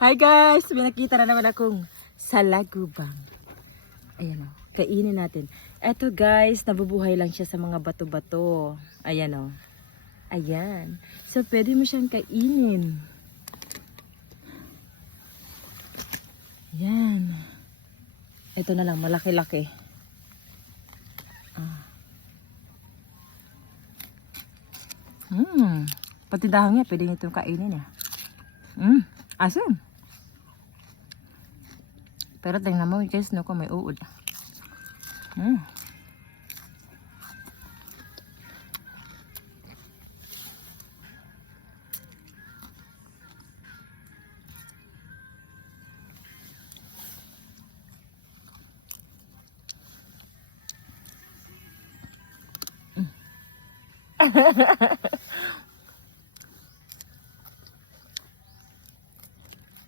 Hi guys! May nakita na naman akong salagubang. Ayan o, kainin natin. Eto guys, nabubuhay lang siya sa mga bato-bato. Ayan o. Ayan. So, pwede mo siyang kainin. Ayan. Ito na lang, malaki-laki. Pati dahon niya, pwede niyo itong kainin eh. Asin. Pero tingnan mo guys, no, kung may uod.